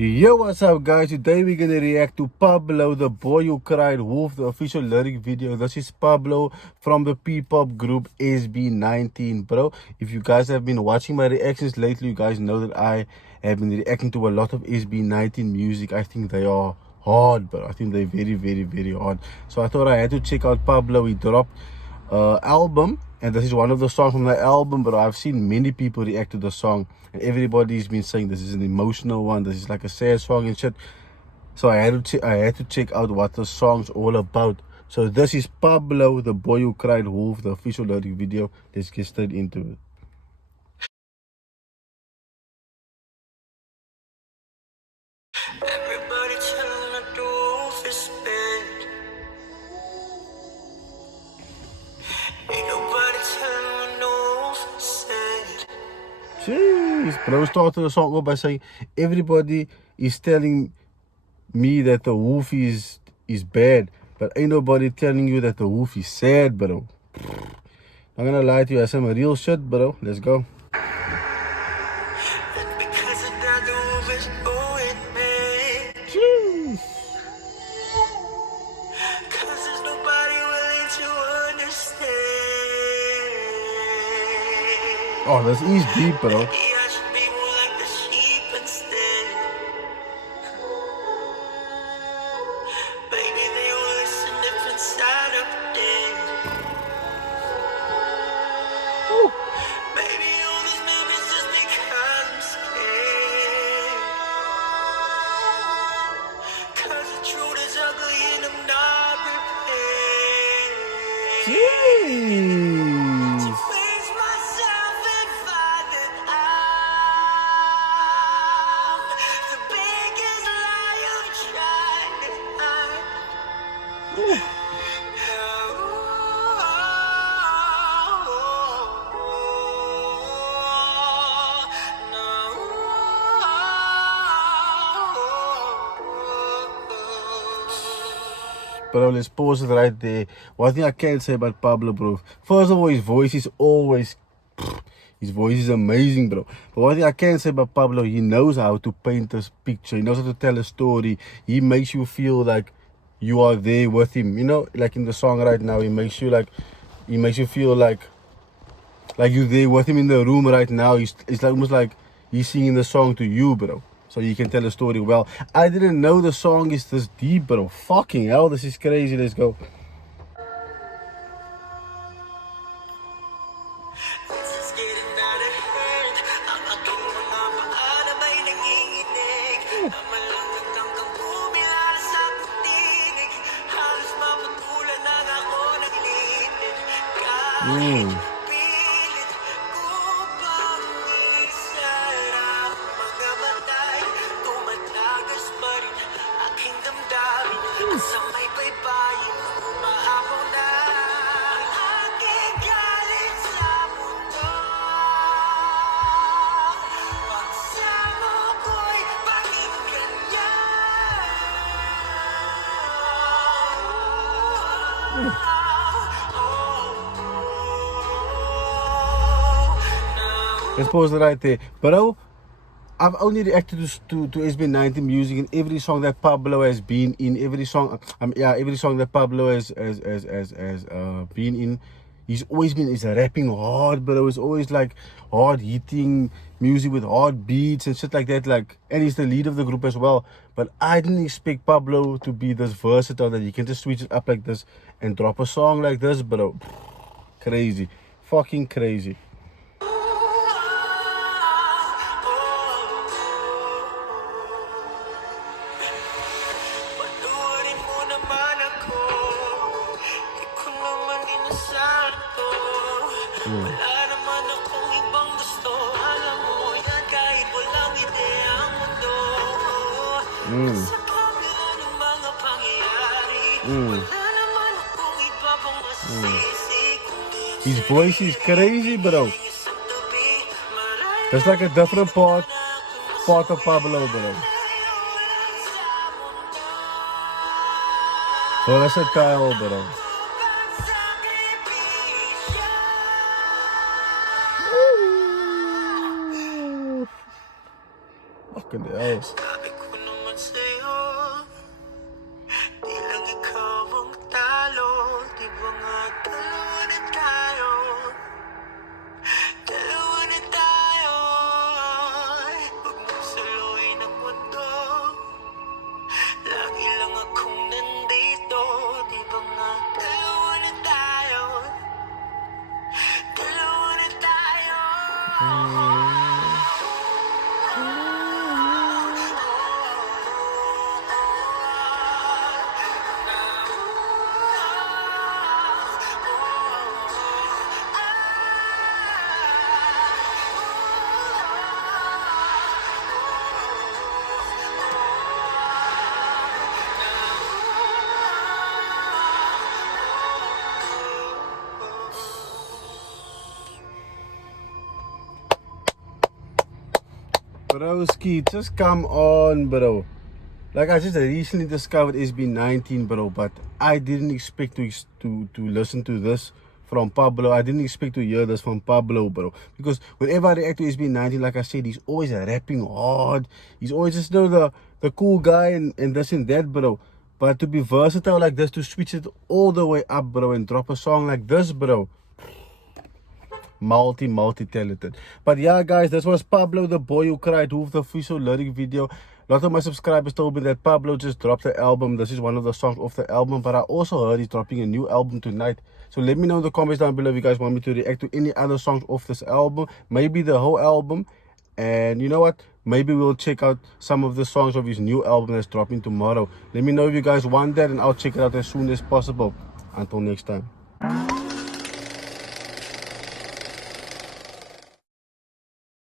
Yo, what's up guys? Today we're gonna react to Pablo, the boy who cried wolf, the official lyric video. This is Pablo from the P-pop group SB19, bro. If you guys have been watching my reactions lately, you guys know that I have been reacting to a lot of SB19 music. I think they are hard, bro. I think they're very hard. So I thought I had to check out Pablo. He dropped album, and this is one of the songs from the album, but I've seen many people react to the song and everybody's been saying this is an emotional one, this is like a sad song and shit. So I had to check out what the song's all about. So this is Pablo, the boy who cried wolf, the official lyric video. Let's get straight into it. Everybody telling the truth is bad. Ain't nobody telling no sad. Jeez, bro started the song off by saying everybody is telling me that the wolf is bad, but ain't nobody telling you that the wolf is sad, bro. I'm gonna lie to you, that's some real shit, bro. Let's go. Because of that, the wolf is going mad. Jeez. Cause there's nobody willing to understand. Oh, this is deep, bro. Maybe I should be more like the sheep instead. Maybe they will listen if inside of dead. Maybe all these memories just because I'm scared. Cause the truth is ugly and I'm not prepared. Jeez. To face myself and find that I'm the biggest lie I've tried to hide. Bro, let's pause it right there. One thing I can say about Pablo, bro. First of all, his voice is always... His voice is amazing, bro. But one thing I can say about Pablo, he knows how to paint this picture. He knows how to tell a story. He makes you feel like you are there with him. You know, like in the song right now, he makes you feel like you're there with him in the room right now. It's like almost like he's singing the song to you, bro. So you can tell a story well. I didn't know the song is this deep, bro. Fucking hell, this is crazy. Let's go. Let's pause it right there. Bro, I've only reacted to SB19 music in every song that Pablo has been in. Every song, every song that Pablo has been in. He's always been, he's rapping hard, bro. It's always like hard hitting music with hard beats and shit like that. Like, and he's the lead of the group as well. But I didn't expect Pablo to be this versatile that he can just switch it up like this and drop a song like this, bro. Crazy, fucking crazy. Wala naman akong ibang gusto. Alam mo yan kahit walang ideya ang mundo. Sa kabila ng mga pangyayari, wala naman akong iba pang masisisi. His voice is crazy, bro. It's like a different part of Pablo, bro. Versatile, bro. Fucking hell. Broski, just come on, bro. Like, I just recently discovered SB19, bro, but I didn't expect to listen to this from Pablo. I didn't expect to hear this from Pablo, bro. Because whenever I react to SB19, like I said, he's always rapping hard. He's always just, you know, the cool guy and this and that, bro. But to be versatile like this, to switch it all the way up, bro, and drop a song like this, bro. Multi-talented. But yeah, guys, this was Pablo, the boy who cried wolf, the official lyric video. A lot of my subscribers told me that Pablo just dropped the album. This is one of the songs off the album, but I also heard he's dropping a new album tonight. So let me know in the comments down below if you guys want me to react to any other songs off this album, maybe the whole album. And you know what, maybe we'll check out some of the songs of his new album that's dropping tomorrow. Let me know if you guys want that, and I'll check it out as soon as possible. Until next time.